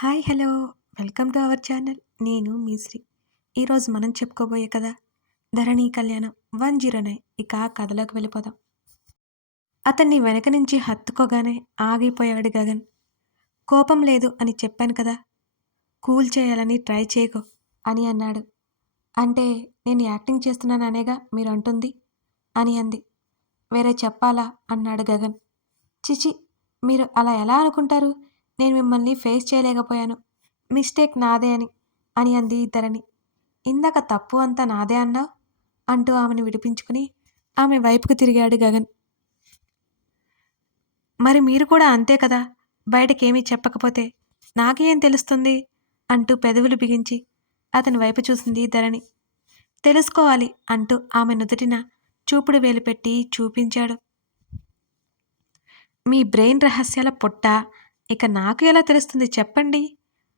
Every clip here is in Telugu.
Hi hello. Welcome to our channel. నేను మీ శ్రీ. ఈరోజు మనం చెప్పుకోబోయే కదా ధరణి కళ్యాణం వన్ జీరో నైన్. ఇక కథలోకి వెళ్ళిపోదాం. అతన్ని వెనక నుంచి హత్తుకోగానే ఆగిపోయాడు గగన్. కోపం లేదు అని చెప్పాను కదా. కూల్ చేయాలని ట్రై చేయకు అని అన్నాడు. అంటే నేను యాక్టింగ్ చేస్తున్నాను అనేగా మీరు అంటుంది. అని అంది. వేరే చెప్పాలా? అన్నాడు గగన్. చిచి మీరు అలా ఎలా అనుకుంటారు? నేను మిమ్మల్ని ఫేస్ చేయలేకపోయాను. మిస్టేక్ నాదే అని అని అంది ఇద్దరని. ఇందాక తప్పు అంతా నాదే అన్నావు అంటూ ఆమెను విడిపించుకుని ఆమె వైపుకు తిరిగాడు గగన్. మరి మీరు కూడా అంతే కదా? బయటకేమీ చెప్పకపోతే నాకేం తెలుస్తుంది? అంటూ పెదవులు బిగించి అతని వైపు చూసింది ధరణి తెలుసుకోవాలి అంటూ ఆమె నుదుటిన చూపుడు వేలు పెట్టి చూపించాడు. మీ బ్రెయిన్ రహస్యాల పొట్ట ఇక నాకు ఎలా తెలుస్తుంది చెప్పండి?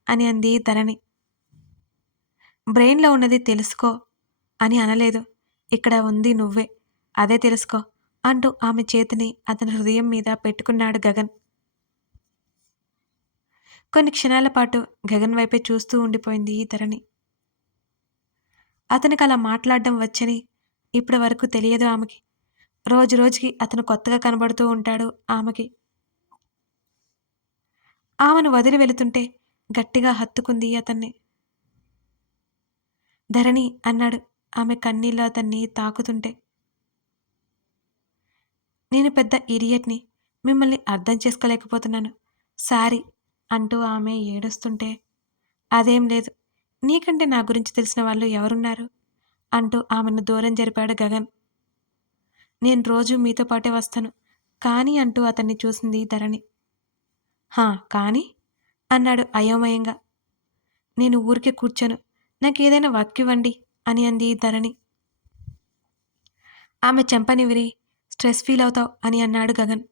అని అంది ధరణి బ్రెయిన్లో ఉన్నది తెలుసుకో అని అనలేదు. ఇక్కడ ఉంది నువ్వే అదే తెలుసుకో అంటూ ఆమె చేతిని అతని హృదయం మీద పెట్టుకున్నాడు గగన్. కొన్ని క్షణాల పాటు గగన్ వైపే చూస్తూ ఉండిపోయింది ఈ ధరణి అతనికి అలా మాట్లాడడం వచ్చని ఇప్పటి వరకు తెలియదు ఆమెకి. రోజు రోజుకి అతను కొత్తగా కనబడుతూ ఉంటాడు ఆమెకి. ఆమెను వదిలి వెళుతుంటే గట్టిగా హత్తుకుంది అతన్ని. ధరణి అన్నాడు ఆమె కన్నీళ్ళు అతన్ని తాకుతుంటే. నేను పెద్ద ఇడియట్ని మిమ్మల్ని అర్థం చేసుకోలేకపోతున్నాను సారీ అంటూ ఆమె ఏడుస్తుంటే. అదేం లేదు నీకంటే నా గురించి తెలిసిన వాళ్ళు ఎవరున్నారు? అంటూ ఆమెను దూరం జరిపాడు గగన్. నేను రోజు మీతో పాటే వస్తాను కానీ అంటూ అతన్ని చూసింది ధరణి. హా కానీ? అన్నాడు అయోమయంగా. నేను ఊరికే కూర్చోను. నాకేదైనా వర్క్ ఇవ్వండి అని అంది ధరణి. ఆమె చెంపని విరి స్ట్రెస్ ఫీల్ అవుతావు అని అన్నాడు గగన్.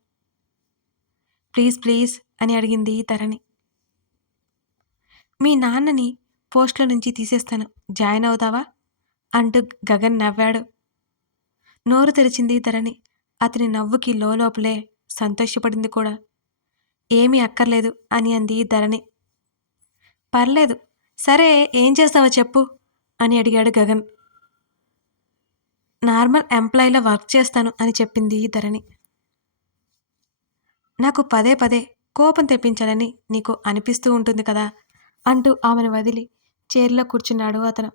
ప్లీజ్ ప్లీజ్ అని అడిగింది ధరణి. మీ నాన్నని పోస్ట్లో నుంచి తీసేస్తాను. జాయిన్ అవుతావా? అంటూ గగన్ నవ్వాడు. నోరు తెరిచింది ధరణి. అతని నవ్వుకి లోపలే సంతోషపడింది కూడా. ఏమీ అక్కర్లేదు అని అంది ధరణి. పర్లేదు సరే ఏం చేస్తావో చెప్పు అని అడిగాడు గగన్. నార్మల్ ఎంప్లాయీలో వర్క్ చేస్తాను అని చెప్పింది ధరణి. నాకు పదే పదే కోపం తెప్పించాలని నీకు అనిపిస్తూ ఉంటుంది కదా అంటూ ఆమెను వదిలి చైర్లో కూర్చున్నాడు అతను.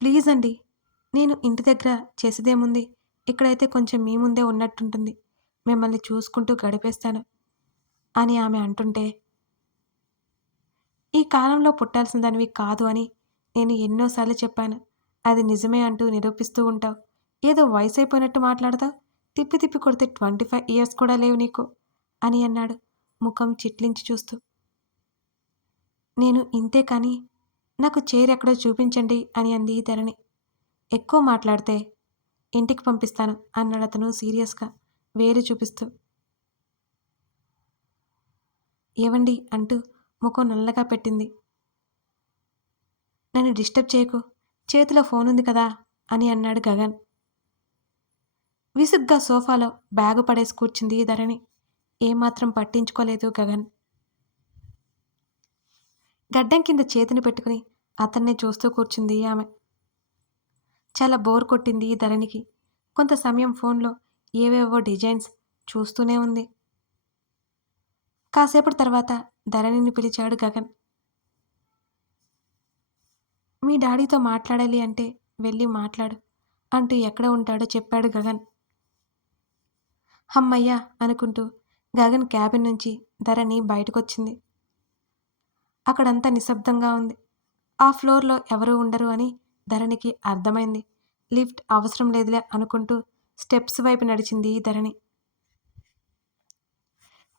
ప్లీజ్ అండి నేను ఇంటి దగ్గర చేసేదేముంది? ఇక్కడైతే కొంచెం మీ ముందే ఉన్నట్టుంటుంది. మిమ్మల్ని చూసుకుంటూ గడిపేస్తాను అని ఆమె అంటుంటే ఈ కాలంలో పుట్టాల్సిన దానివి కాదు అని నేను ఎన్నోసార్లు చెప్పాను. అది నిజమే అంటూ నిరూపిస్తూ ఉంటావు. ఏదో వయసు అయిపోయినట్టు మాట్లాడతావు. తిప్పి తిప్పి కొడితే ట్వంటీ ఫైవ్ ఇయర్స్ కూడా లేవు నీకు అని అన్నాడు ముఖం చిట్లించి చూస్తూ. నేను ఇంతే కానీ నాకు చైర్ ఎక్కడో చూపించండి అని అంది ధరణి. ఎక్కువ మాట్లాడితే ఇంటికి పంపిస్తాను అన్నాడు అతను సీరియస్గా. వేలు చూపిస్తూ. ఏవండి అంటూ ముఖం నల్లగా పెట్టింది. నన్ను డిస్టర్బ్ చేయకు చేతిలో ఫోన్ ఉంది కదా అని అన్నాడు గగన్. విసుగ్గా సోఫాలో బ్యాగు పడేసి కూర్చుంది ధరణి. ఏమాత్రం పట్టించుకోలేదు గగన్. గడ్డం కింద చేతిని పెట్టుకుని అతన్నే చూస్తూ కూర్చుంది ఆమె. చాలా బోర్ కొట్టింది ధరణికి. కొంత సమయం ఫోన్లో ఏవేవో డిజైన్స్ చూస్తూనే ఉంది. కాసేపటి తర్వాత ధరణిని పిలిచాడు గగన్. మీ డాడీతో మాట్లాడాలి అంటే వెళ్ళి మాట్లాడు అంటూ ఎక్కడ ఉంటాడో చెప్పాడు గగన్. హమ్మయ్యా అనుకుంటూ గగన్ క్యాబిన్ నుంచి ధరణి బయటకొచ్చింది. అక్కడంతా నిశ్శబ్దంగా ఉంది. ఆ ఫ్లోర్లో ఎవరూ ఉండరు అని ధరణికి అర్థమైంది. లిఫ్ట్ అవసరం లేదులే అనుకుంటూ స్టెప్స్ వైపు నడిచింది ధరణి.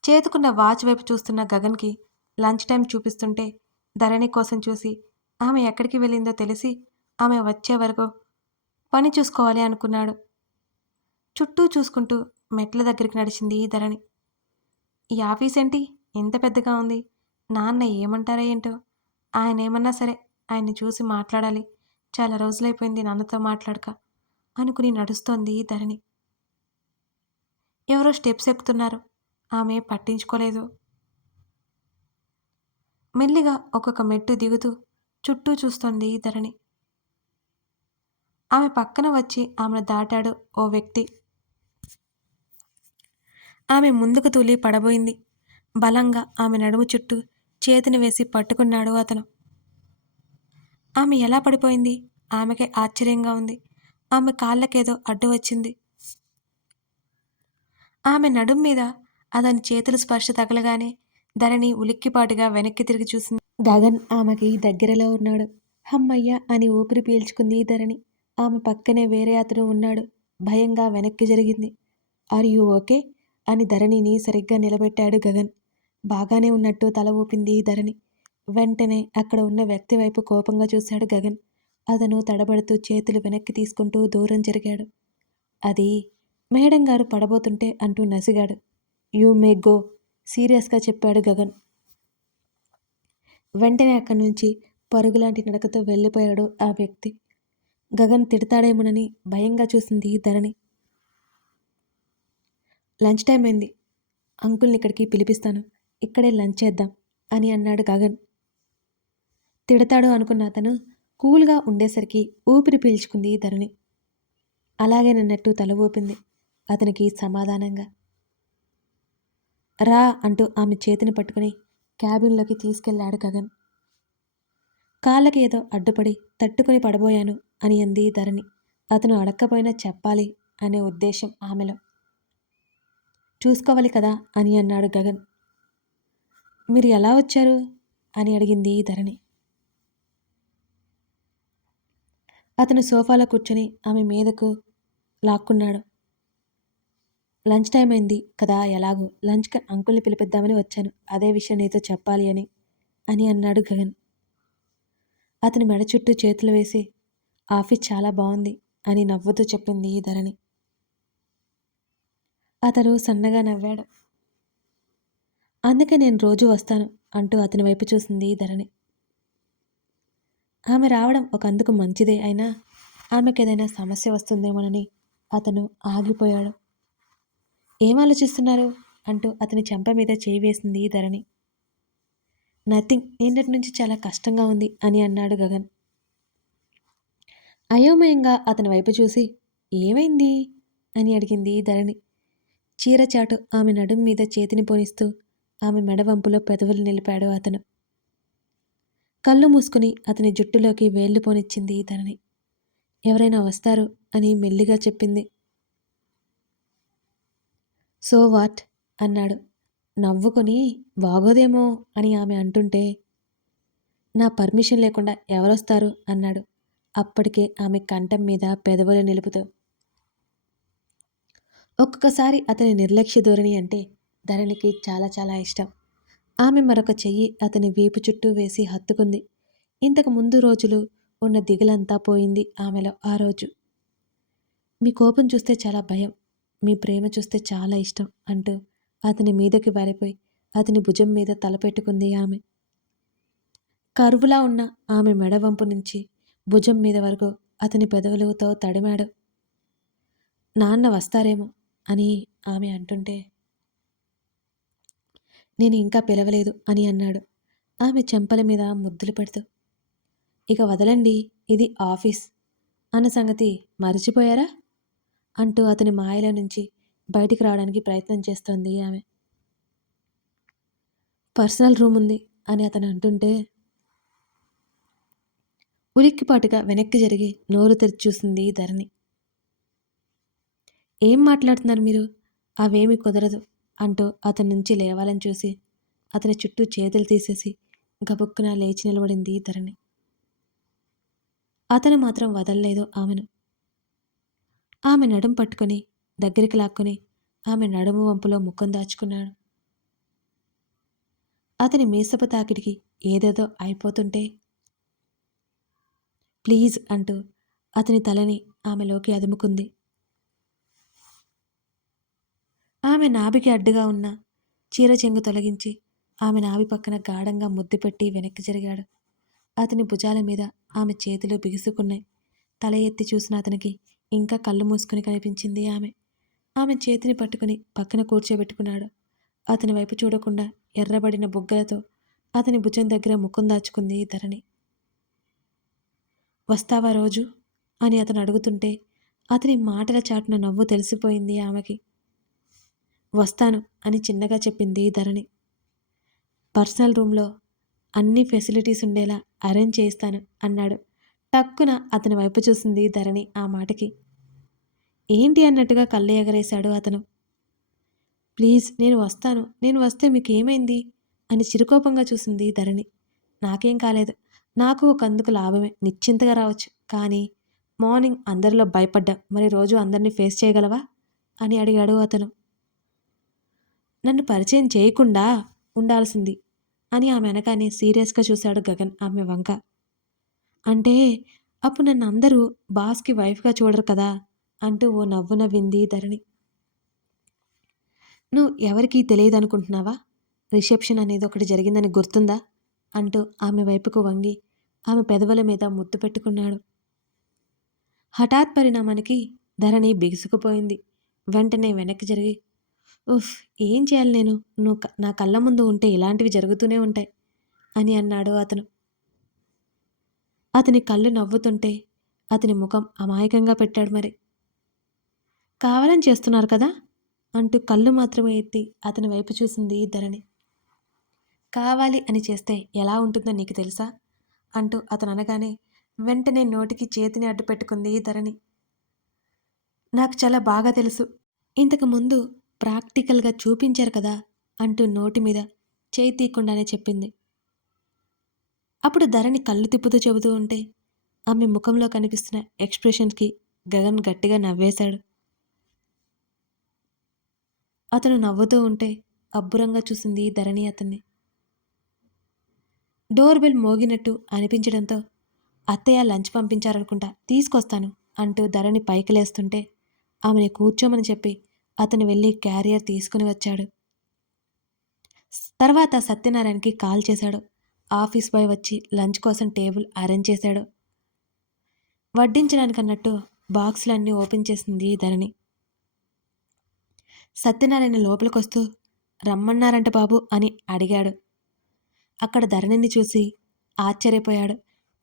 చేతుకున్న వాచ్ వైపు చూస్తున్న గగన్కి లంచ్ టైం చూపిస్తుంటే ధరణి కోసం చూసి ఆమె ఎక్కడికి వెళ్ళిందో తెలిసి ఆమె వచ్చే వరకు పని చూసుకోవాలి అనుకున్నాడు. చుట్టూ చూసుకుంటూ మెట్ల దగ్గరికి నడిచింది ధరణి. ఈ ఆఫీస్ ఏంటి? ఎంత పెద్దగా ఉంది. నాన్న ఏమంటారా ఏంటో? ఆయన ఏమన్నా సరే ఆయన్ని చూసి మాట్లాడాలి. చాలా రోజులైపోయింది నాన్నతో మాట్లాడక. అనుకుని నడుస్తోంది ధరణి. ఎవరో స్టెప్స్ ఎక్కుతున్నారు. ఆమె పట్టించుకోలేదు. మెల్లిగా ఒక్కొక్క మెట్టు దిగుతూ చుట్టూ చూస్తోంది ధరణి. ఆమె పక్కన వచ్చి ఆమెను దాటాడు ఓ వ్యక్తి. ఆమె ముందుకు తూలి పడబోయింది. బలంగా ఆమె నడుము చుట్టూ చేతిని వేసి పట్టుకున్నాడు అతను. ఆమె ఎలా పడిపోయింది? ఆమెకే ఆశ్చర్యంగా ఉంది. ఆమె కాళ్ళకేదో అడ్డు వచ్చింది. ఆమె నడుం మీద అతని చేతులు స్పర్శ తగలగానే ధరణి ఉలిక్కిపాటుగా వెనక్కి తిరిగి చూసింది. గగన్ ఆమెకి దగ్గరలో ఉన్నాడు. హమ్మయ్య అని ఊపిరి పీల్చుకుంది ధరణి. ఆమె పక్కనే వేరే అతను ఉన్నాడు. భయంగా వెనక్కి జరిగింది. Are you okay? అని ధరణిని సరిగ్గా నిలబెట్టాడు గగన్. బాగానే ఉన్నట్టు తల ఊపింది ధరణి. వెంటనే అక్కడ ఉన్న వ్యక్తి వైపు కోపంగా చూశాడు గగన్. అతను తడబడుతూ చేతులు వెనక్కి తీసుకుంటూ దూరం జరిగాడు. అది మేడం గారు పడబోతుంటే అంటూ నసిగాడు. యూ మే గో సీరియస్గా చెప్పాడు గగన్. వెంటనే అక్కడి నుంచి పరుగులాంటి నడకతో వెళ్ళిపోయాడు ఆ వ్యక్తి. గగన్ తిడతాడేమోనని భయంగా చూసింది ధరణి. లంచ్ టైం అయింది. అంకుల్ని ఇక్కడికి పిలిపిస్తాను. ఇక్కడే లంచ్ చేద్దాం అని అన్నాడు గగన్. తిడతాడు అనుకున్న అతను కూల్గా ఉండేసరికి ఊపిరి పీల్చుకుంది ధరణి అలాగేనన్నట్టు తల ఊపింది అతనికి సమాధానంగా. రా అంటూ ఆమె చేతిని పట్టుకుని క్యాబిన్లోకి తీసుకెళ్ళాడు గగన్. కాళ్ళకి ఏదో అడ్డుపడి తట్టుకుని పడబోయాను అని అంది ధరణి అతను అడక్కపోయినా చెప్పాలి అనే ఉద్దేశం ఆమెలో. చూసుకోవాలి కదా అని అన్నాడు గగన్. మీరు ఎలా వచ్చారు? అని అడిగింది ధరణి అతను సోఫాలో కూర్చొని ఆమె మీదకు లాక్కున్నాడు. లంచ్ టైం అయింది కదా ఎలాగో? లంచ్కి అంకుల్ని పిలిపిద్దామని వచ్చాను. అదే విషయం నీతో చెప్పాలి అని అని అన్నాడు గగన్. అతని మెడ చుట్టూ చేతులు వేసి ఆఫీస్ చాలా బాగుంది అని నవ్వుతూ చెప్పింది ఈ ధరణి. అతను సన్నగా నవ్వాడు. అందుకే నేను రోజు వస్తాను అంటూ అతని వైపు చూసింది ధరణి. ఆమె రావడం ఒక అందుకు మంచిదే అయినా ఆమెకు ఏదైనా సమస్య వస్తుందేమోనని అతను ఆగిపోయాడు. ఏం ఆలోచిస్తున్నారు? అంటూ అతని చెంప మీద చేయి వేసింది ధరణి. నథింగ్ నిన్నటి నుంచి చాలా కష్టంగా ఉంది అని అన్నాడు గగన్. అయోమయంగా అతని వైపు చూసి ఏమైంది? అని అడిగింది ధరణి. చీరచాటు ఆమె నడుం మీద చేతిని పోనిస్తూ ఆమె మెడవంపులో పెదవులు నిలిపాడు అతను. కళ్ళు మూసుకుని అతని జుట్టులోకి వేళ్ళు పోనిచ్చింది తనని. ఎవరైనా వస్తారు అని మెల్లిగా చెప్పింది. So what? అన్నాడు. నవ్వుకొని బాగోదేమో అని ఆమె అంటుంటే నా పర్మిషన్ లేకుండా ఎవరొస్తారు? అన్నాడు. అప్పటికే ఆమె కంఠం మీద పెదవులు నిలుపుతూ ఒక్కొక్కసారి అతని నిర్లక్ష్య ధోరణి అంటే ధరణికి చాలా చాలా ఇష్టం. ఆమె మరొక చెయ్యి అతని వీపు చుట్టూ వేసి హత్తుకుంది. ఇంతకు ముందు రోజులు ఉన్న దిగులంతా పోయింది ఆమెలో ఆ రోజు. మీ కోపం చూస్తే చాలా భయం మీ ప్రేమ చూస్తే చాలా ఇష్టం అంటూ అతని మీదకి వారిపోయి అతని భుజం మీద తలపెట్టుకుంది ఆమె. కరువులా ఉన్న ఆమె మెడవంపు నుంచి భుజం మీద వరకు అతని పెదవులతో తడిమాడు. నాన్న వస్తారేమో అని ఆమె అంటుంటే నేను ఇంకా పిలవలేదు అని అన్నాడు. ఆమె చెంపల మీద ముద్దులు పెడుతూ ఇక వదలండి ఇది ఆఫీస్. అన్న సంగతి మర్చిపోయారా? అంటూ అతని మాయల నుంచి బయటికి రావడానికి ప్రయత్నం చేస్తోంది ఆమె. పర్సనల్ రూమ్ ఉంది అని అతను అంటుంటే ఉలిక్కిపాటుగా వెనక్కి జరిగి నోరు తెరిచి చూసింది ధరణి. ఏం మాట్లాడుతున్నారు మీరు? అవేమీ కుదరదు. అంటూ అతని నుంచి లేవాలని చూసి అతని చుట్టూ చేతులు తీసేసి గబుక్కున లేచి నిలబడింది ధరణి అతను మాత్రం వదలలేదు ఆమెను. ఆమె నడుం పట్టుకొని దగ్గరికి లాక్కొని ఆమె నడుము వంపులో ముఖం దాచుకున్నాడు. అతని మీసపు తాకిడికి ఏదేదో అయిపోతుంటే ప్లీజ్ అంటూ అతని తలని ఆమెలోకి అదుముకుంది. ఆమె నాభికి అడ్డుగా ఉన్న చీర చెంగు తొలగించి ఆమె నాభి పక్కన గాఢంగా ముద్దు పెట్టి వెనక్కి జరిగాడు. అతని భుజాల మీద ఆమె చేతులు బిగుసుకున్నాయి. తల ఎత్తి చూసిన అతనికి ఇంకా కళ్ళు మూసుకుని కనిపించింది ఆమె. ఆమె చేతిని పట్టుకుని పక్కన కూర్చోబెట్టుకున్నాడు. అతని వైపు చూడకుండా ఎర్రబడిన బుగ్గలతో అతని భుజం దగ్గర ముఖం దాచుకుంది ధరణి. వస్తావా రోజు? అని అతను అడుగుతుంటే అతని మాటల చాటున నవ్వు తెలిసిపోయింది ఆమెకి. వస్తాను అని చిన్నగా చెప్పింది ధరణి. పర్సనల్ రూమ్లో అన్ని ఫెసిలిటీస్ ఉండేలా అరేంజ్ చేస్తాను అన్నాడు. టక్కున అతని వైపు చూసింది ధరణి ఆ మాటకి. ఏంటి అన్నట్టుగా కళ్ళు ఎగరేశాడు అతను. ప్లీజ్ నేను వస్తాను. నేను వస్తే మీకు ఏమైంది అని చిరుకోపంగా చూసింది ధరణి. నాకేం కాలేదు. నాకు ఒక అందుకు లాభమే. నిశ్చింతగా రావచ్చు. కానీ మార్నింగ్ అందరిలో భయపడ్డా. మరి రోజు అందరినీ ఫేస్ చేయగలవా? అని అడిగాడు అతను. నన్ను పరిచయం చేయకుండా ఉండాల్సింది అని ఆమె వెనకానే సీరియస్గా చూశాడు గగన్ ఆమె వంక. అంటే అప్పుడు నన్ను అందరూ బాస్కి వైఫ్గా చూడరు కదా అంటూ ఓ నవ్వు నవ్వింది ధరణి. నువ్వు ఎవరికీ తెలియదు అనుకుంటున్నావా రిసెప్షన్ అనేది ఒకటి జరిగిందని గుర్తుందా? అంటూ ఆమె వైపుకు వంగి ఆమె పెదవుల మీద ముద్దు పెట్టుకున్నాడు. హఠాత్ పరిణామానికి ధరణి బిగుసుకుపోయింది. వెంటనే వెనక్కి జరిగి ఉఫ్ ఏం చేయాలి నేను? నువ్వు నా కళ్ళ ముందు ఉంటే ఇలాంటివి జరుగుతూనే ఉంటాయి అని అన్నాడు అతను. అతని కళ్ళు నవ్వుతుంటే అతని ముఖం అమాయకంగా పెట్టాడు మరి. కావాలని చేస్తున్నారు కదా? అంటూ కళ్ళు మాత్రమే ఎత్తి అతని వైపు చూసింది ధరణి కావాలి అని చేస్తే ఎలా ఉంటుందో నీకు తెలుసా? అంటూ అతను అనగానే వెంటనే నోటికి చేతిని అడ్డు పెట్టుకుంది ధరణి నాకు చాలా బాగా తెలుసు. ఇంతకు ముందు ప్రాక్టికల్గా చూపించారు కదా అంటూ నోటి మీద చేయి తీయకుండానే చెప్పింది. అప్పుడు ధరణి కళ్ళు తిప్పుతూ చెబుతూ ఉంటే ఆమె ముఖంలో కనిపిస్తున్న ఎక్స్ప్రెషన్కి గగన్ గట్టిగా నవ్వేశాడు. అతను నవ్వుతూ ఉంటే అబ్బురంగా చూసింది ధరణి అతన్ని. డోర్ బెల్ మోగినట్టు అనిపించడంతో అత్తయ్య లంచ్ పంపించారనుకుంటా తీసుకొస్తాను అంటూ ధరణి పైకి లేస్తుంటే ఆమెని కూర్చోమని చెప్పి అతను వెళ్ళి క్యారియర్ తీసుకుని వచ్చాడు. తర్వాత సత్యనారాయణకి కాల్ చేశాడు. ఆఫీస్ బాయ్ వచ్చి లంచ్ కోసం టేబుల్ అరేంజ్ చేశాడు. వడ్డించడానికి అన్నట్టు బాక్సులన్నీ ఓపెన్ చేసింది ధరణి. సత్యనారాయణ లోపలికొస్తూ రమ్మన్నారంట బాబు అని అడిగాడు. అక్కడ ధరణిని చూసి ఆశ్చర్యపోయాడు.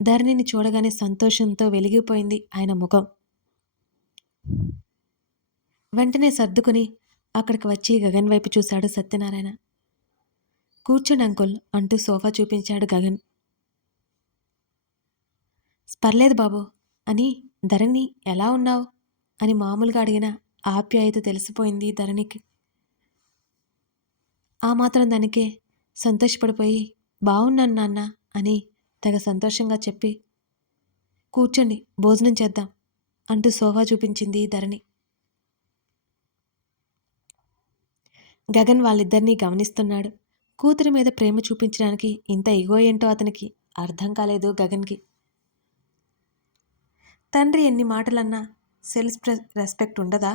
ధరణిని చూడగానే సంతోషంతో వెలిగిపోయింది ఆయన ముఖం. వెంటనే సర్దుకుని అక్కడికి వచ్చి గగన్ వైపు చూశాడు సత్యనారాయణ. కూర్చోండి అంకుల్ అంటూ సోఫా చూపించాడు గగన్. పర్లేదు బాబు అని ధరణి ఎలా ఉన్నావు? అని మామూలుగా అడిగిన ఆప్యాయత తెలిసిపోయింది ధరణికి. ఆ మాత్రం దానికే సంతోషపడిపోయి బాగున్నాను నాన్న అని తెగ సంతోషంగా చెప్పి కూర్చోండి భోజనం చేద్దాం అంటూ సోఫా చూపించింది ధరణి. గగన్ వాళ్ళిద్దరినీ గమనిస్తున్నాడు. కూతురి మీద ప్రేమ చూపించడానికి ఇంత ఇగో ఏంటో అతనికి అర్థం కాలేదు గగన్కి. తండ్రి ఎన్ని మాటలన్నా సెల్స్ రెస్పెక్ట్ ఉండదా?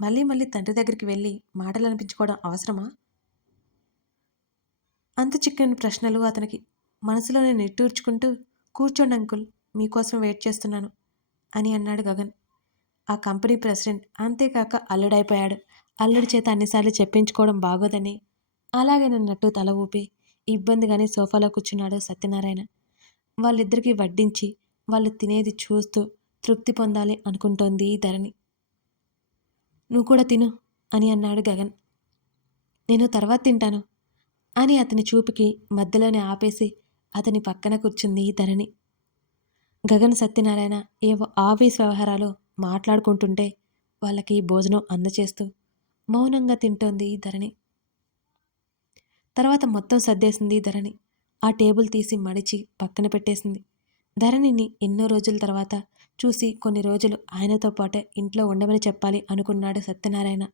మళ్ళీ మళ్ళీ తండ్రి దగ్గరికి వెళ్ళి మాటలు అనిపించుకోవడం అవసరమా? అంత చిక్కని ప్రశ్నలు అతనికి మనసులోనే నిట్టూర్చుకుంటూ కూర్చోండి అంకుల్ మీకోసం వెయిట్ చేస్తున్నాను అని అన్నాడు గగన్. ఆ కంపెనీ ప్రెసిడెంట్ అంతేకాక అల్లుడైపోయాడు. అల్లుడి చేత అన్నిసార్లు చెప్పించుకోవడం బాగోదని. అలాగేనన్నట్టు తల ఊపి ఇబ్బందిగానే సోఫాలో కూర్చున్నాడు సత్యనారాయణ. వాళ్ళిద్దరికీ వడ్డించి వాళ్ళు తినేది చూస్తూ తృప్తి పొందాలి అనుకుంటోంది ధరణి. నువ్వు కూడా తిను అని అన్నాడు గగన్. నేను తర్వాత తింటాను అని అతని చూపుకి మధ్యలోనే ఆపేసి అతని పక్కన కూర్చుంది ధరణి. గగన్ సత్యనారాయణ ఏవో ఆఫీస్ వ్యవహారాలు మాట్లాడుకుంటుంటే వాళ్ళకి భోజనం అందచేస్తూ మౌనంగా తింటోంది ధరణి. తర్వాత మొత్తం సర్దేసింది ధరణి. ఆ టేబుల్ తీసి మడిచి పక్కన పెట్టేసింది. ధరణిని ఎన్నో రోజుల తర్వాత చూసి కొన్ని రోజులు ఆయనతో పాటే ఇంట్లో ఉండమని చెప్పాలి అనుకున్నాడు సత్యనారాయణ.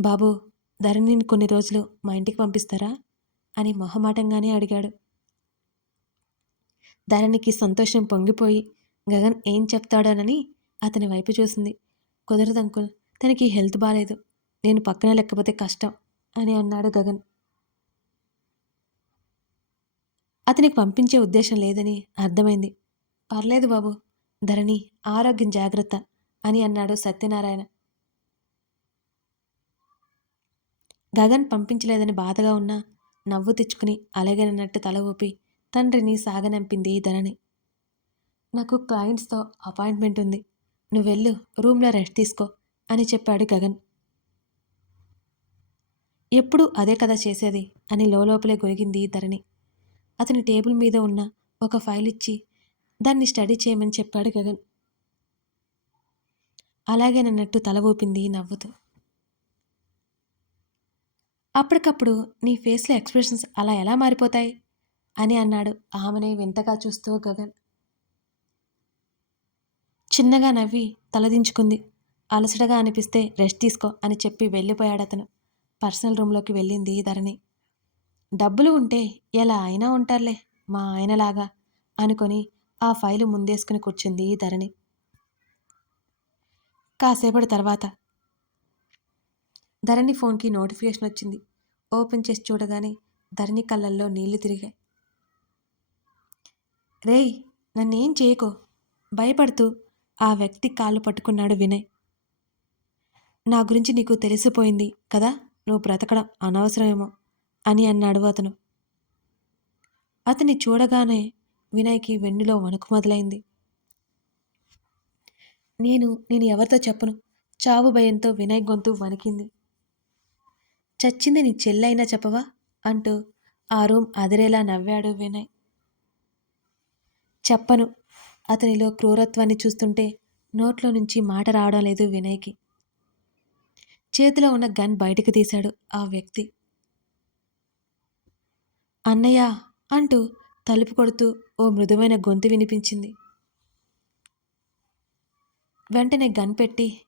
బాబు ధరణిని కొన్ని రోజులు మా ఇంటికి పంపిస్తారా? అని మొహమాటంగానే అడిగాడు. ధరణికి సంతోషం పొంగిపోయి గగన్ ఏం చెప్తాడోనని అతని వైపు చూసింది. కుదరదు అంకుల్ తనకి హెల్త్ బాగాలేదు నేను పక్కన లేకపోతే కష్టం అని అన్నాడు గగన్. అతనికి పంపించే ఉద్దేశం లేదని అర్థమైంది. పర్లేదు బాబు ధరణి ఆరోగ్యం జాగ్రత్త అని అన్నాడు సత్యనారాయణ. గగన్ పంపించలేదని బాధగా ఉన్నా నవ్వు తెచ్చుకుని అలాగేనన్నట్టు తల ఊపి తండ్రిని సాగనంపింది ధరణి. నాకు క్లయింట్స్తో అపాయింట్మెంట్ ఉంది. నువ్వు వెళ్ళు రూమ్లో రెస్ట్ తీసుకో అని చెప్పాడు గగన్. ఎప్పుడు అదే కదా చేసేది? అని లోపలే గొరిగింది ధరణి. అతని టేబుల్ మీద ఉన్న ఒక ఫైల్ ఇచ్చి దాన్ని స్టడీ చేయమని చెప్పాడు గగన్. అలాగేనన్నట్టు తల ఊపింది నవ్వుతూ. అప్పటికప్పుడు నీ ఫేస్లో ఎక్స్ప్రెషన్స్ అలా ఎలా మారిపోతాయి? అని అన్నాడు ఆమెనే వింతగా చూస్తూ గగన్. చిన్నగా నవ్వి తలదించుకుంది. అలసటగా అనిపిస్తే రెస్ట్ తీసుకో అని చెప్పి వెళ్ళిపోయాడు అతను. పర్సనల్ రూమ్లోకి వెళ్ళింది ధరణి. డబ్బులు ఉంటే ఎలా అయినా ఉంటారులే మా ఆయనలాగా అనుకొని ఆ ఫైలు ముందేసుకుని కూర్చుంది ధరణి. కాసేపటి తర్వాత ధరణి ఫోన్కి నోటిఫికేషన్ వచ్చింది. ఓపెన్ చేసి చూడగానే ధరణి కళ్ళల్లో నీళ్ళు తిరిగాయి. రేయ్ నన్నేం చేయకో? భయపడుతూ ఆ వ్యక్తి కాళ్ళు పట్టుకున్నాడు వినయ్. నా గురించి నీకు తెలిసిపోయింది కదా? నువ్వు బ్రతకడం అనవసరమేమో అని అన్నాడు అతను. అతన్ని చూడగానే వినయ్కి వెన్నులో వణుకు మొదలైంది. నేను నేను ఎవరితో చెప్పను? చావు భయంతో వినయ్ గొంతు వణికింది. చచ్చింది నీ చెల్లైనా చెప్పవా? అంటూ ఆ రూమ్ అదిరేలా నవ్వాడు వినయ్. చెప్పను. అతనిలో క్రూరత్వాన్ని చూస్తుంటే నోట్లో నుంచి మాట రావడం లేదు వినయ్కి. చేతిలో ఉన్న గన్ బయటకు తీశాడు ఆ వ్యక్తి. అన్నయ్య అంటూ తలుపు కొడుతూ ఓ మృదువైన గొంతు వినిపించింది. వెంటనే గన్ పెట్టి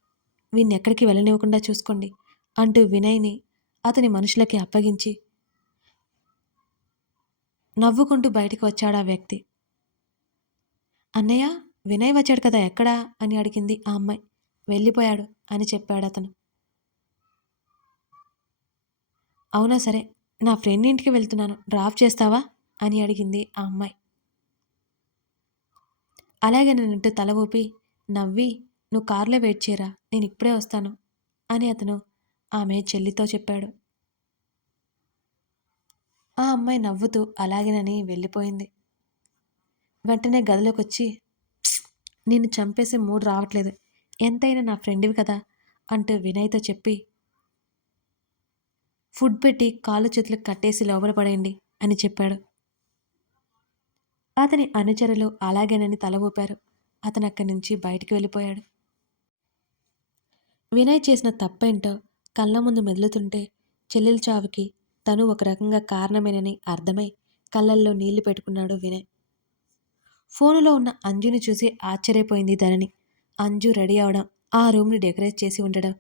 వీణ్ణి ఎక్కడికి వెళ్ళనివ్వకుండా చూసుకోండి అంటూ వినయ్ని అతని మనుషులకి అప్పగించి నవ్వుకుంటూ బయటికి వచ్చాడు ఆ వ్యక్తి. అన్నయ్య వినయ్ వచ్చాడు కదా ఎక్కడా? అని అడిగింది ఆ అమ్మాయి. వెళ్ళిపోయాడు అని చెప్పాడు అతను. అవునా సరే నా ఫ్రెండ్ ఇంటికి వెళ్తున్నాను. డ్రాప్ చేస్తావా? అని అడిగింది ఆ అమ్మాయి. అలాగే నన్నంటూ తల ఊపి నవ్వి నువ్వు కారులో వెయిట్ చేయరా? నేను ఇప్పుడే వస్తాను. అని అతను ఆమె చెల్లితో చెప్పాడు. ఆ అమ్మాయి నవ్వుతూ అలాగేనని వెళ్ళిపోయింది. వెంటనే గదిలోకి వచ్చి నిన్ను చంపేసి మూడు రావట్లేదు. ఎంతైనా నా ఫ్రెండ్వి కదా అంటూ వినయ్తో చెప్పి ఫుడ్ పెట్టి కాళ్ళు చేతులకు కట్టేసి లోపల పడేయండి అని చెప్పాడు. అతని అనుచరులు అలాగేనని తల ఊపారు. అతను అక్కడి నుంచి బయటికి వెళ్ళిపోయాడు. వినయ్ చేసిన తప్పేంటో కళ్ళ ముందు మెదులుతుంటే చెల్లెల చావుకి తను ఒక రకంగా కారణమేనని అర్థమై కళ్ళల్లో నీళ్ళు పెట్టుకున్నాడు వినయ్. ఫోనులో ఉన్న అంజుని చూసి ఆశ్చర్యపోయింది ధరణి. అంజు రెడీ అవడం ఆ రూమ్ని డెకరేట్ చేసి ఉండడం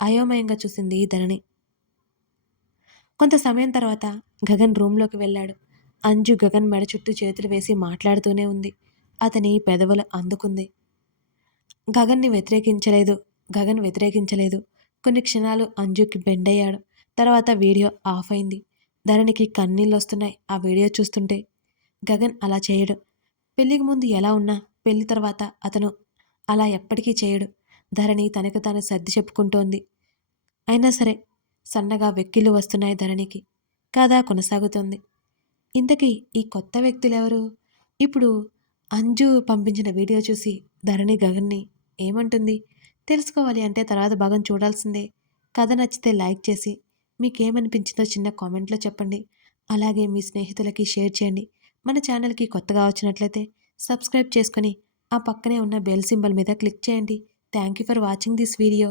అయోమయంగా చూసింది ధరణి. కొంత సమయం తర్వాత గగన్ రూమ్లోకి వెళ్ళాడు. అంజు గగన్ మెడ చుట్టూ చేతులు వేసి మాట్లాడుతూనే ఉంది. అతని పెదవులు అందుకుంది. గగన్ని వ్యతిరేకించలేదు. గగన్ వ్యతిరేకించలేదు. కొన్ని క్షణాలు అంజుకి బెండ్ అయ్యాడు తర్వాత వీడియో ఆఫ్ అయింది. ధరణికి కన్నీళ్ళు వస్తున్నాయి ఆ వీడియో చూస్తుంటే గగన్ అలా చేయడు. పెళ్ళికి ముందు ఎలా ఉన్నా పెళ్ళి తర్వాత అతను అలా ఎప్పటికీ చేయడు. ధరణి తనకు తాను సర్ది చెప్పుకుంటోంది. అయినా సరే సన్నగా వెక్కిళ్ళు వస్తున్నాయి ధరణికి. కాదా కొనసాగుతుంది. ఇంతకీ ఈ కొత్త వ్యక్తులెవరు? ఇప్పుడు అంజు పంపించిన వీడియో చూసి ధరణి గగన్ని ఏమంటుంది? తెలుసుకోవాలి అంటే తర్వాత భాగం చూడాల్సిందే. కథ నచ్చితే లైక్ చేసి మీకేమనిపించిందో చిన్న కామెంట్లో చెప్పండి. అలాగే మీ స్నేహితులకి షేర్ చేయండి. మన ఛానల్కి కొత్తగా వచ్చినట్లయితే సబ్స్క్రైబ్ చేసుకొని ఆ పక్కనే ఉన్న బెల్ సింబల్ మీద క్లిక్ చేయండి. Thank you for watching this video.